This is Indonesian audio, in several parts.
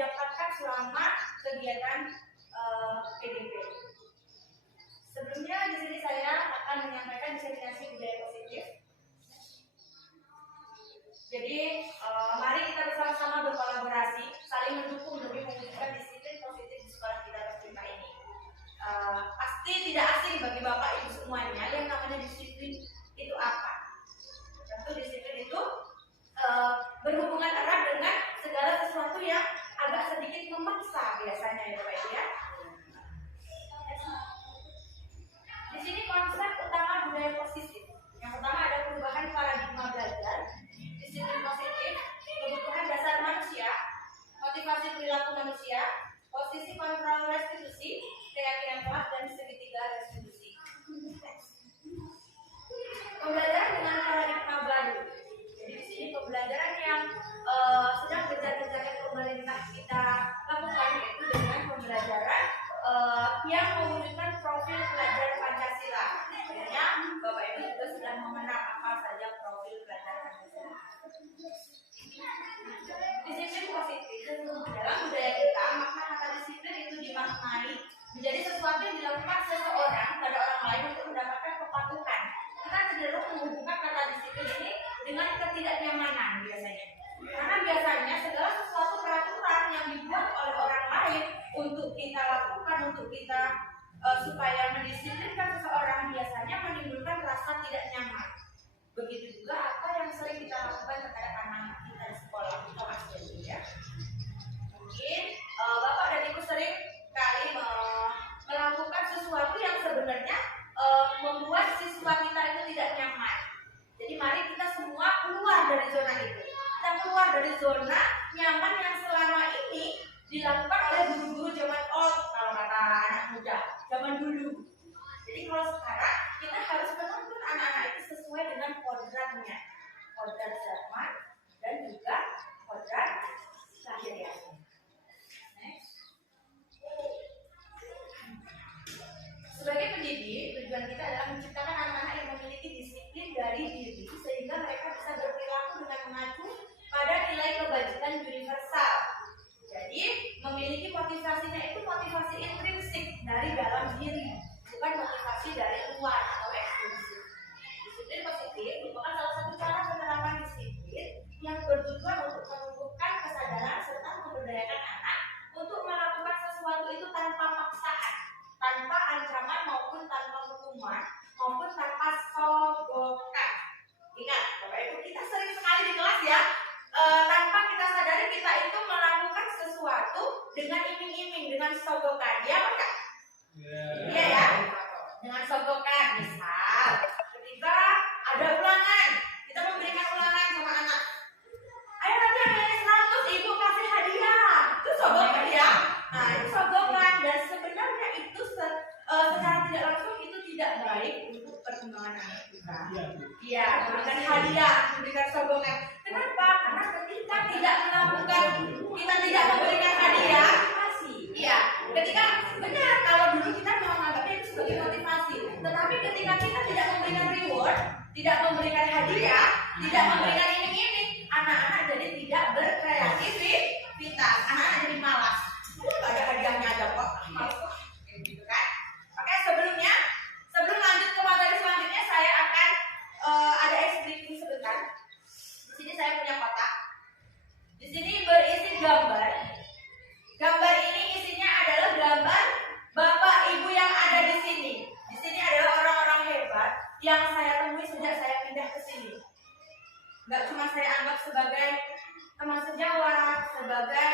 didapatkan selama kegiatan PDP. Sebelumnya di sini saya akan menyampaikan diseminasi budaya positif. Jadi mari kita bersama-sama berkolaborasi, saling mendukung demi mewujudkan disiplin positif di sekolah kita tercinta ini. Pasti tidak asing bagi Bapak Ibu semuanya yang namanya disiplin itu apa. Tentu disiplin itu berhubungan erat dengan segala sesuatu yang agak sedikit memaksa biasanya ya Bapak Ibu ya. Di sini konsep utama budaya positif. Yang pertama ada perubahan paradigma belajar, disiplin positif, kebutuhan dasar manusia, motivasi perilaku manusia, posisi kontrol restitusi, keyakinan kelas dan segitiga restitusi. Pembelajaran dengan paradigma baru. Jadi di sini pembelajaran yang sedang gencar-gencarnya pemerintah kita lakukan yaitu dengan pembelajaran yang mewujudkan profil pelajar Pancasila. Sebenarnya Bapak Ibu juga sudah mengenal apa saja profil pelajar Pancasila. Disiplin positif dalam budaya kita, maka kata disiplin itu dimaknai menjadi sesuatu yang dilakukan seseorang pada orang lain untuk mendapatkan kepatuhan. Kita cenderung menghubungkan kata disiplin ini dengan ketidaknyamanan biasanya. Karena biasanya segala sesuatu peraturan yang dibuat oleh orang lain untuk kita lakukan, untuk kita supaya mendisiplinkan seseorang biasanya menimbulkan rasa tidak nyaman. Begitu juga apa yang sering kita lakukan terhadap anak-anak kita di sekolah kita masih ya. Mungkin Bapak dan Ibu sering kali melakukan sesuatu yang sebenarnya membuat siswa kita itu tidak nyaman. Jadi mari kita semua keluar dari zona itu. Kita keluar dari zona nyaman yang selama ini dilakukan oleh guru-guru zaman old kalau kata anak muda, zaman dulu. Jadi kalau sekarang kita harus menuntun anak-anak itu sesuai dengan kodratnya, kodrat zaman dan juga kodrat lahiriah. Sebagai pendidik, tujuan kita adalah menciptakan anak-anak yang memiliki disiplin dari diri sehingga mereka bisa berperilaku dengan mengacu pada nilai kebajikan universal. Jadi, memiliki motivasinya itu motivasi intrinsik dari dalam diri, bukan motivasi dari luar atau ekstrinsik. Disiplin positif merupakan salah satu cara penerapan disiplin yang bertujuan untuk menumbuhkan kesadaran serta memberdayakan anak untuk melakukan sesuatu itu tanpa paksaan, tanpa ancaman maupun tanpa hukuman maupun tanpa sogokan. Ingat, Bapak Ibu, kita sering sekali di kelas ya, tanpa kita sadari kita itu melakukan sesuatu dengan iming-iming, dengan sogokan. Ya, Pak? Iya ya. Dengan sogokan, misal ketika ada ulangan, kita memberikan ulangan sama anak. Ayo nanti yang nilai 100 Ibu kasih hadiah. Itu sogokan ya. Nah, itu sogokan dan sebenarnya itu secara tidak langsung itu tidak baik untuk perkembangan anak kita. Iya, memberikan hadiah, memberikan sogokan. Kenapa? Karena ketika tidak melakukan, kita tidak memberikan hadiah, iya. Ketika benar kalau dulu kita menganggapnya itu sebagai motivasi, tetapi ketika kita tidak memberikan reward, tidak memberikan hadiah, tidak memberikan iming-iming, anak-anak jadi tidak berkreativitas, anak-anak jadi malas. Ada hadiahnya aja kok, malas kok, gitu kan? Oke, sebelum lanjut ke materi selanjutnya, saya akan ada briefing sebentar. Di sini saya punya kotak. Di sini berisi gambar. Gambar ini isinya adalah gambar Bapak Ibu yang ada di sini. Di sini adalah orang-orang hebat yang saya temui sejak saya pindah ke sini. Gak cuma saya anggap sebagai teman sejawat, sebagai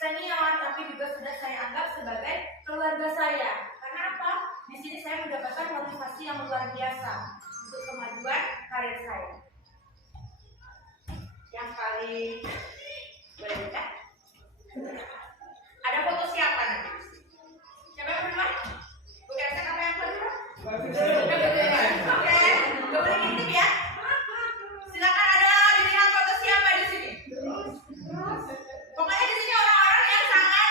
senior, tapi juga sudah saya anggap sebagai keluarga saya. Karena apa? Di sini saya mendapatkan motivasi yang luar biasa untuk kemajuan karir saya. Yang paling boleh lihat? Ada foto siapa nanti? Siapa yang kedua? Bukan saya apa yang kedua? Oke, gak boleh ngintip ya. Silakan ada dilihat foto siapa di sini. Pokoknya di sini orang-orang yang sangat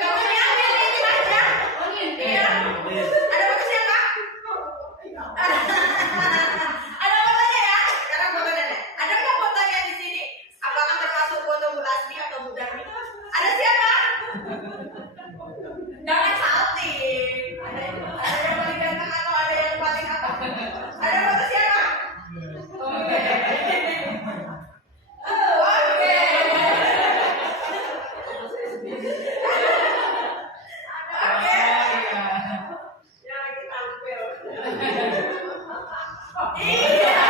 gak boleh ambil ini aja. Oh ngintip. Ada foto siapa? Ada fotonya ya. Sekarang foto nenek. Ada nggak fotonya di sini? Apakah termasuk foto Bu Lasmi Oke. Yang lagi tampil. Iya.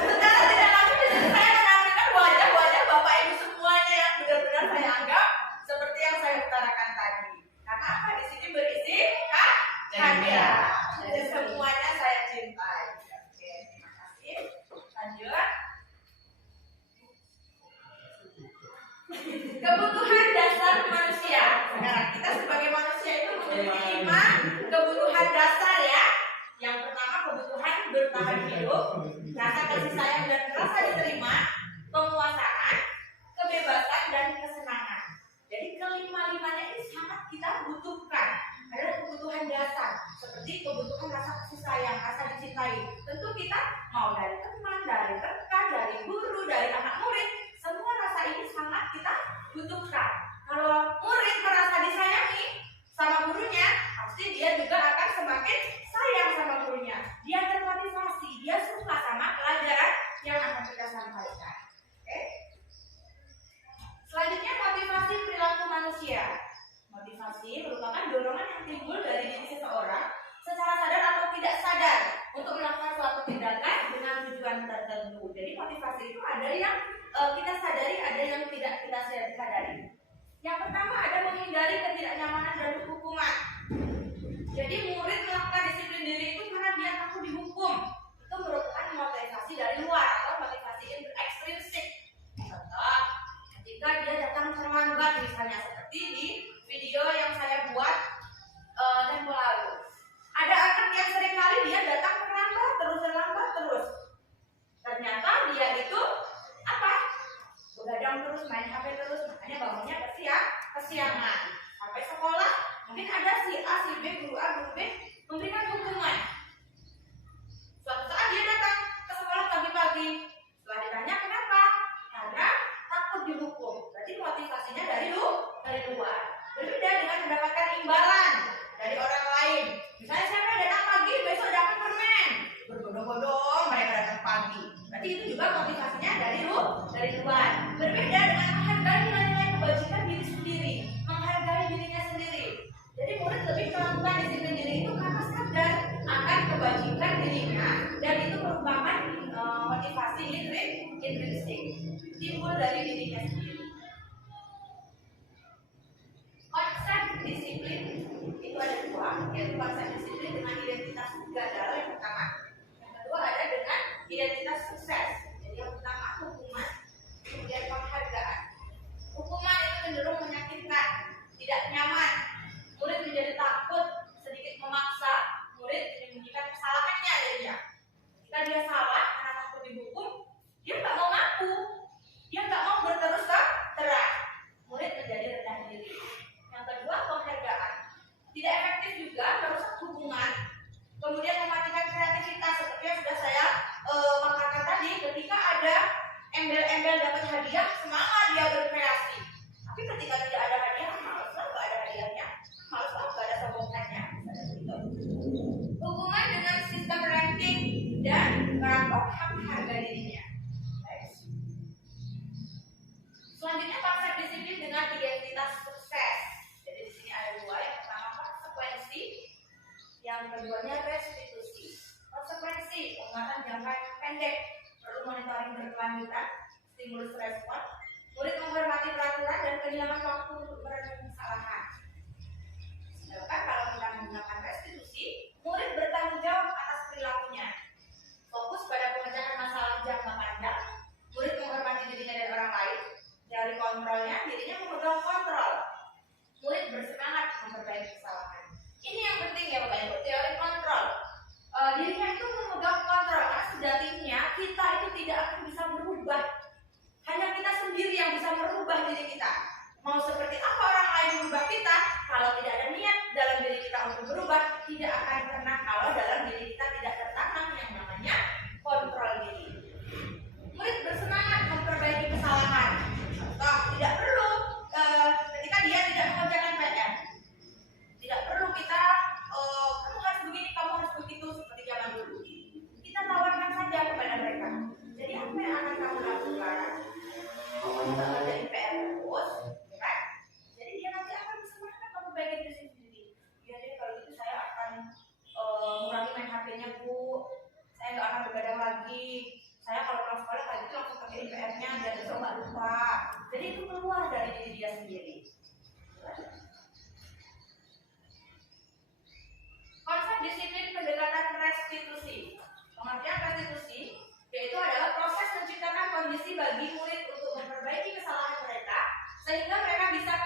Secara tidak langsung di sini saya menampilkan wajah-wajah Bapak Ibu semuanya yang benar-benar saya anggap seperti yang saya utarakan tadi. Karena apa? Di sini berisi canda. Jadi semuanya saya cintai. Oke, terima kasih. Lanjut. Kebutuhan dasar manusia. Sekarang kita sebagai manusia itu memiliki 5 kebutuhan dasar ya. Yang pertama kebutuhan bertahan hidup, rasa kasih sayang dan rasa diterima, penguasaan, kebebasan dan kesenangan. Jadi kelima-limanya ini sangat kita butuhkan. Adalah kebutuhan dasar seperti kebutuhan rasa kasih sayang, rasa dicintai. Tentu kita mau dari teman, dari rekan, dari guru, dari anak murid, semua rasa ini sangat kita butuhkan. Kalau murid merasa disayangi sama gurunya, pasti dia juga akan semakin sayang sama gurunya. Dia termotivasi, dia suka sama pelajaran yang akan kita sampaikan. Oke? Selanjutnya motivasi perilaku manusia. Motivasi merupakan dorongan yang timbul dari diri seseorang secara sadar atau tidak sadar untuk melakukan suatu tindakan dengan tujuan tertentu. Jadi motivasi itu ada yang kita sadari, ada yang tidak kita sadari. Yang pertama ada menghindari ketidaknyamanan dan hukuman. Jadi murid melakukan disiplin diri itu karena dia takut dihukum. Itu merupakan motivasi dari luar atau motivasi ekstrinsik. Contoh, ketika dia datang terlambat misalnya seperti di video yang saya buat tempo lalu. Ada anak yang seringkali dia datang terlambat terus. Ternyata dia itu apa? Begadang terus, main HP terus, makanya bangunnya kesiangan. Sampai sekolah mungkin ada si A, si B, guru A, guru B memberikan hukuman. Suatu saat dia datang ke sekolah pagi-pagi. Setelah ditanya kenapa? Karena takut dihukum. Berarti motivasinya dari luar. Berbeda dengan mendapatkan imbalan dari orang lain. Misalnya siapa datang pagi, besok dapat permen. Berbondong-bondong mereka datang pagi. Berarti itu juga motivasinya dari luar. Berbeda dengan menghargai nilai-nilai kebajikan diri sendiri, menghargai dirinya sendiri. Jadi murid lebih melakukan disiplin diri itu karena sadar akan kebajikan dirinya dan itu merupakan motivasi intrinsik timbul dari dirinya sendiri. Konsep disiplin itu ada 2, yaitu konsep disiplin dengan identitas gagal yang pertama. Yang kedua ada dengan identitas sukses. Jadi yang pertama hukuman, kemudian penghargaan. Hukuman itu cenderung menyakitkan, tidak nyaman. Murid menjadi takut, sedikit memaksa. Murid menyembunyikan kesalahannya jadinya. Jika dia salah karena takut dihukum, dia nggak mau ngaku, dia nggak mau berterus terang. Murid menjadi rendah diri. Yang kedua penghargaan. Tidak efektif juga, merusak hubungan. Kemudian mematikan kreativitas seperti yang sudah saya katakan tadi. Ketika ada embel-embel dapat hadiah, semangat dia berkreasi. Tapi ketika tidak ada hadiah, malas lah nggak ada hadiahnya, malas lah nggak ada sokongannya. Hubungan dengan sistem ranking dan merampok hak harga dirinya. Selanjutnya konsep disiplin dengan identitas sukses. Jadi di sini ada 2, yang pertama konsekuensi, yang keduanya restitusi. Konsekuensi penguatan jangka pendek, perlu monitoring berkelanjutan, stimulus respon. Murid menghormati peraturan dan kehilangan waktu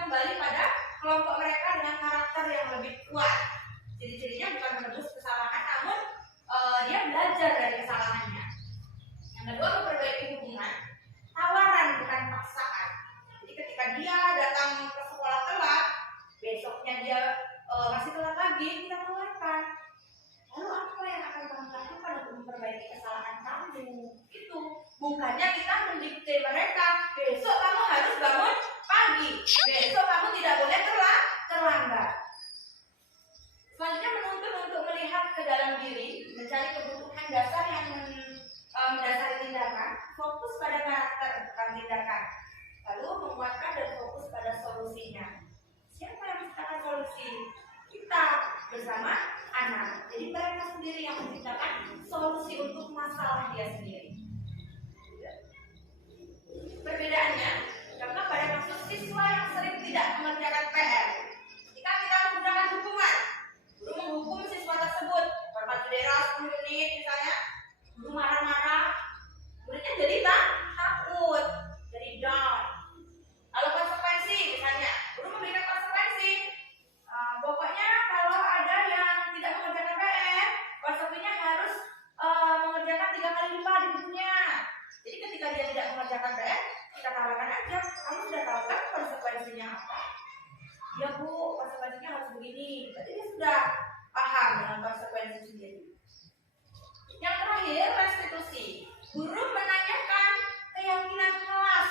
kembali pada kelompok mereka dengan karakter yang lebih kuat. Ciri-cirinya bukan menebus kesalahan, namun dia belajar dari kesalahannya. Yang kedua, memperbaiki hubungan. Tawaran bukan paksaan. Jadi ketika dia datang ke sekolah telat, besoknya dia masih telat lagi, kita tawarkan. Lalu apa yang akan kamu lakukan untuk memperbaiki kesalahan kamu? Itu bukannya kita mendikte mereka, besok kamu harus bangun pagi, besok kamu tidak boleh terlambat. Selanjutnya menuntut untuk melihat ke dalam diri, mencari kebutuhan dasar yang mendasari tindakan, fokus pada karakter bukan tindakan. Lalu menguatkan dan fokus pada solusinya. Siapa yang menciptakan solusi? Kita bersama anak. Jadi mereka sendiri yang menciptakan solusi untuk masalah dia sendiri. Perbedaannya, contoh pada kasus siswa yang sering tidak mengerjakan PR. Jika kita menggunakan hukuman, guru menghukum siswa tersebut berapa bendera 10 menit misalnya, guru marah-marah, muridnya jadi takut, jadi down. Lalu konsekuensi misalnya, guru memberikan konsekuensi, pokoknya kalau ada yang tidak mengerjakan PR, konsekuensinya harus mengerjakan 3 kali lipat di bukunya. Jadi ketika dia tidak mengerjakan PR, kita tawarkan aja, kamu sudah tahu kan konsekuensinya apa? Ya bu, konsekuensinya harus begini. Jadi dia sudah paham dengan konsekuensi sendiri. Yang terakhir, restitusi. Guru menanyakan keyakinan kelas.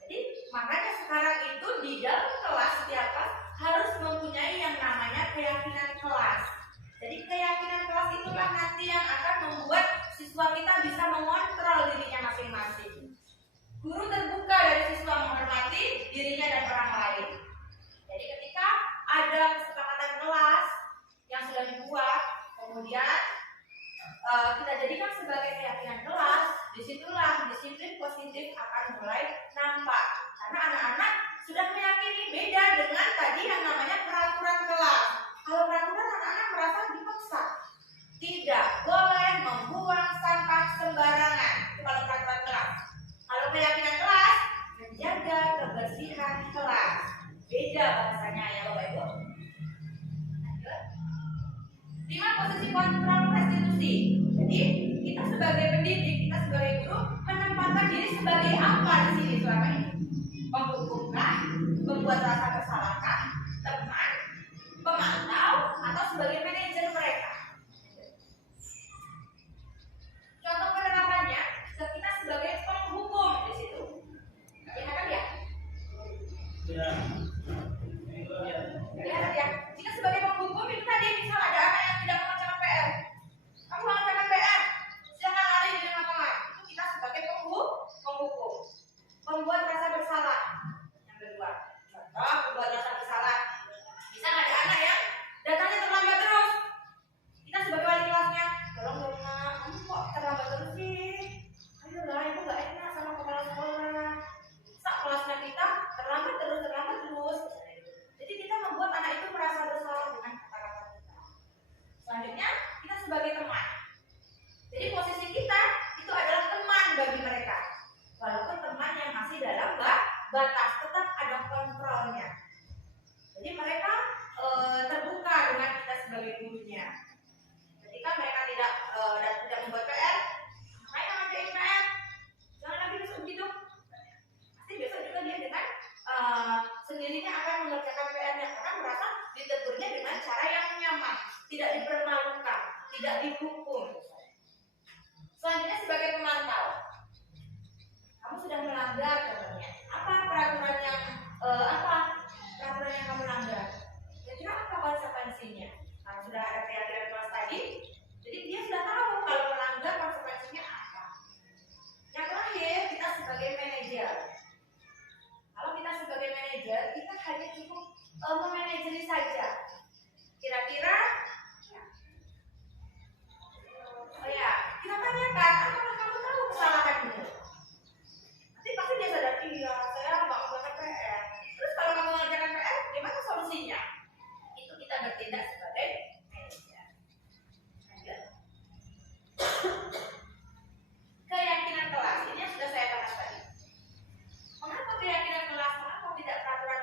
Jadi makanya sekarang itu di dalam kelas setiap kelas harus mempunyai yang namanya keyakinan kelas. Jadi keyakinan kelas itulah nanti yang akan membuat siswa kita bisa mengontrol dirinya masing-masing. Guru terbuka dari siswa menghormati dirinya dan orang lain. Jadi ketika ada kesepakatan kelas yang sudah dibuat, kemudian kita jadikan sebagai keyakinan kelas, disitulah disiplin positif akan mulai nampak. Karena anak-anak sudah meyakini, beda dengan tadi yang namanya peraturan kelas. Kalau peraturan anak-anak merasa dipaksa. Tidak boleh membuang sampah sembarangan. Itu kalau peraturan kelas. Kalau keyakinan kelas, menjaga kebersihan kelas. Beda bahasanya ya Bapak Ibu. Lanjut. 5 posisi kontrol restitusi. Jadi kita sebagai pendidik, kita sebagai guru menempatkan diri sebagai apa di sini selama ini? Menghukumkah, membuat rasa bersalahkah, teman, pemantau, atau sebagai manajer mereka? Contoh penerapannya, kita sebagai penghukum di situ. Kelihatan ya? Ya. Kelihatan ya? Jika sebagai penghukum itu tadi misal ada anak yang tidak mengerjakan PR. Kamu mengerjakan PR, jangan lari di lapangan. Itu kita sebagai penghukum. Membuat rasa bersalah. Yang kedua, contoh membuat rasa bersalah. Bisa ada anak yang datangnya terlambat terus. Kita sebagai wali kelasnya, tolong dong nak, kamu kok terlambat terus sih? Ayolah, ibu gak enak sama kepala sekolah. Saat kelasnya kita terlambat terus. Jadi kita membuat anak itu merasa bersalah dengan kata-kata kita. Selanjutnya, kita sebagai teman. Jadi posisi kita itu adalah teman bagi mereka. Walaupun teman yang masih dalam batas, tetap ada kontrolnya. Jadi mereka terbuka dengan kita sebagai gurunya. Ketika mereka tidak membuat PR, mereka ngerjain PR. Jangan lagi besok begitu. Pasti besok juga dia dengan sendirinya akan mengerjakan PR-nya karena merasa ditegurnya dengan cara yang nyaman, tidak dipermalukan, tidak dihukum. Selanjutnya sebagai pemantau. Kamu sudah melanggar contohnya. Apa peraturan yang kamu langgar? Kira-kira apa konsekuensinya? Nah, sudah ada keyakinan kelas tadi, jadi dia sudah tahu kalau melanggar konsekuensinya apa. Yang terakhir, kita sebagai manajer. Kalau kita sebagai manajer, kita hanya cukup memanajeri saja. Kira-kira, kita tanyakan, apakah kamu tahu kesalahanmu? Nanti pasti dia sadar, iya, saya nggak mengerjakan PR. Terus kalau kamu mengerjakan PR, gimana solusinya? Itu kita bertindak sebagai manajer. Keyakinan kelas, ini yang sudah saya bahas tadi. Mengapa keyakinan kelas? Mengapa tidak peraturan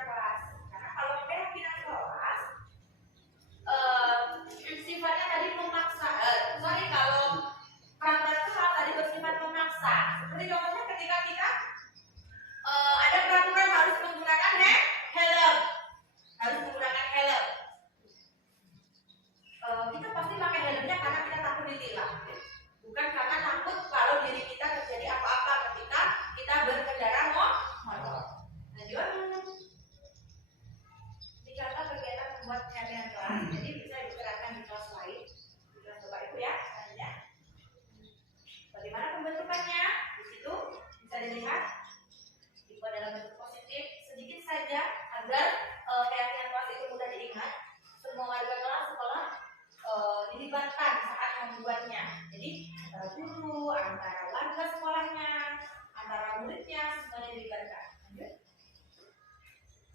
jadi bisa diterapkan di kelas lain, di kelas Bapak Ibu ya. Selanjutnya, bagaimana pembentukannya? Di situ bisa dilihat tipe dalam bentuk positif sedikit saja agar keyakinan kelas itu mudah diingat. Semua warga kelas sekolah dilibatkan saat membuatnya. Jadi antara guru, antara warga sekolahnya, antara muridnya semuanya dilibatkan. Lanjut.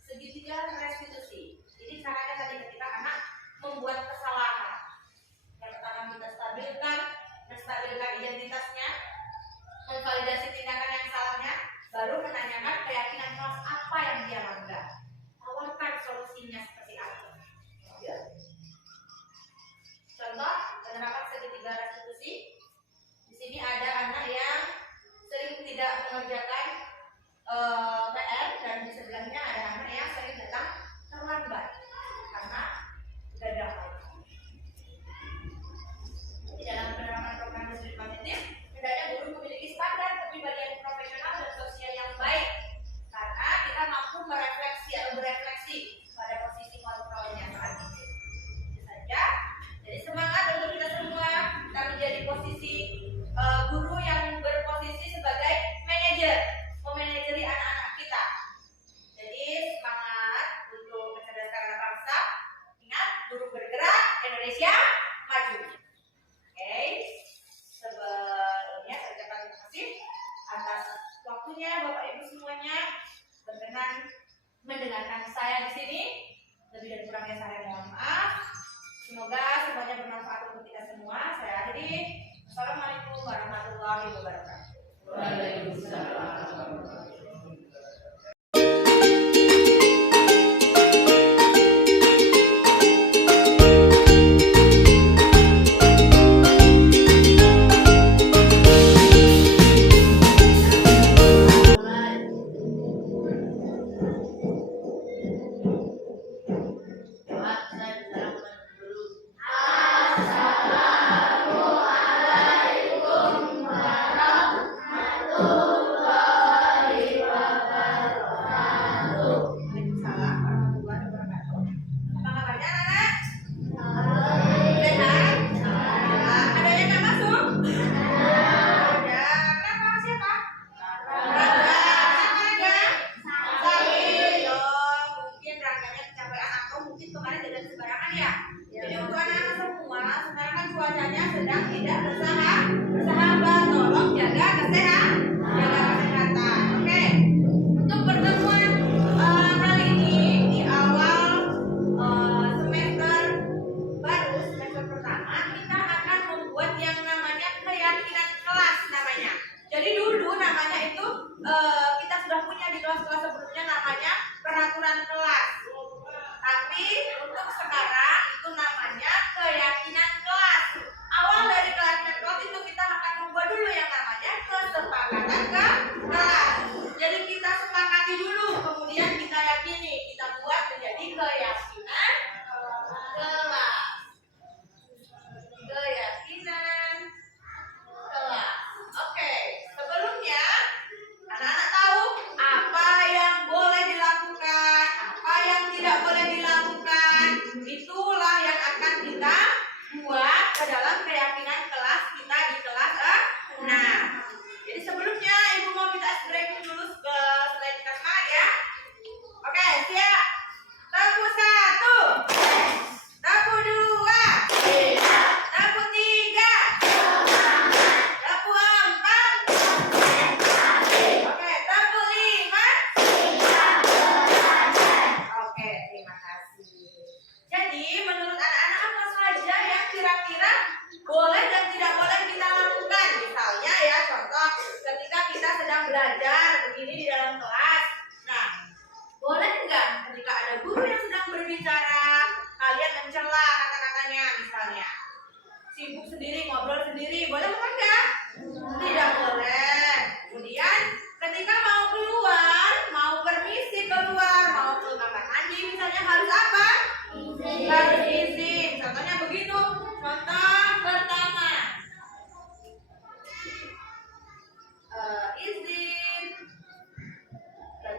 Segitiga restitusi. Jadi caranya tadi ketika anak membuat kesalahan, yang pertama kita menstabilkan identitasnya, memvalidasi tindakan yang salahnya, baru menanyakan keyakinan kelas apa yang dia langgar. Tawarkan solusinya seperti apa. Ya. Contoh penerapan segitiga restitusi. Di sini ada anak yang sering tidak mengerjakan PR, dan di sebelahnya ada anak yang sering datang terlambat karena gagal. Di dalam penerapan program disiplin positif, hendaknya guru memiliki standar kepribadian profesional dan sosial yang baik, karena kita mampu merefleksi atau berefleksi pada posisi kontrolnya saat ini. Itu saja. Jadi semangat untuk kita semua, kita menjadi posisi guru yang berposisi sebagai manajer, memanajeri anak-anak kita. Jadi semangat untuk mencerdaskan anak bangsa. Ingat, guru bergerak, Indonesia maju. Oke, sebelumnya saya ucapkan terima kasih atas waktunya Bapak Ibu semuanya berkenan mendengarkan saya di sini. Lebih dan kurangnya saya mohon maaf. Semoga semuanya bermanfaat untuk kita semua. Saya akhiri. Assalamualaikum warahmatullahi wabarakatuh. Waalaikumsalam.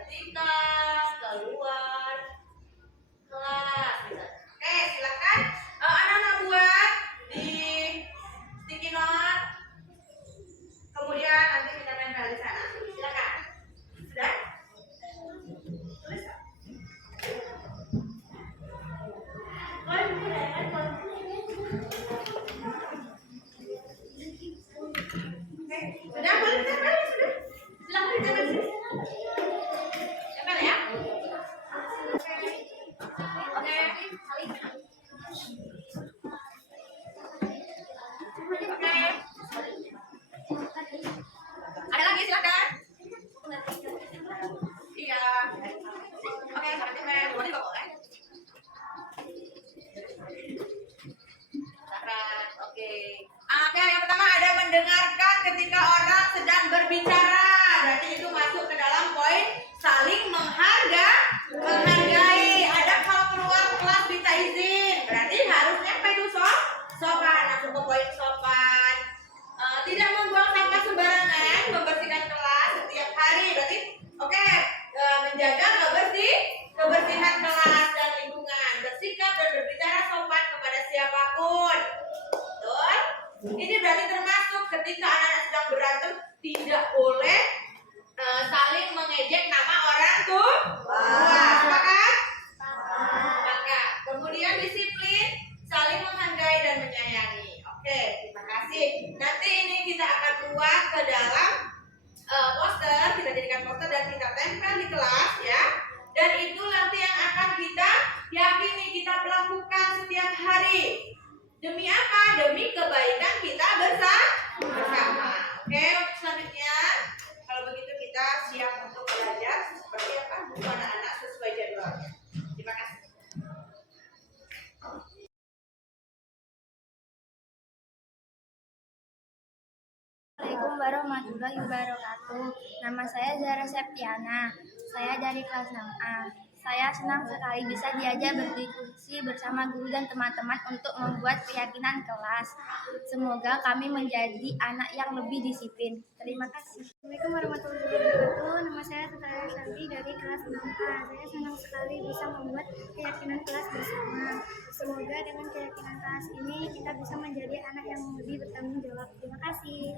ketika keluar kelas. Oke, silakan. Demi apa? Demi kebaikan kita bersama. Oke, selanjutnya kalau begitu kita siap untuk belajar seperti apa buku anak-anak sesuai jadwalnya. Terima kasih. Assalamualaikum warahmatullahi wabarakatuh. Nama saya Zara Septiana. Saya dari kelas 6A. Saya senang sekali bisa diajak berdiskusi bersama guru dan teman-teman untuk membuat keyakinan kelas. Semoga kami menjadi anak yang lebih disiplin. Terima kasih. Assalamualaikum warahmatullahi wabarakatuh. Nama saya Tutaya Shanti dari kelas 6A. Saya senang sekali bisa membuat keyakinan kelas bersama. Semoga dengan keyakinan kelas ini kita bisa menjadi anak yang lebih bertanggung jawab. Terima kasih.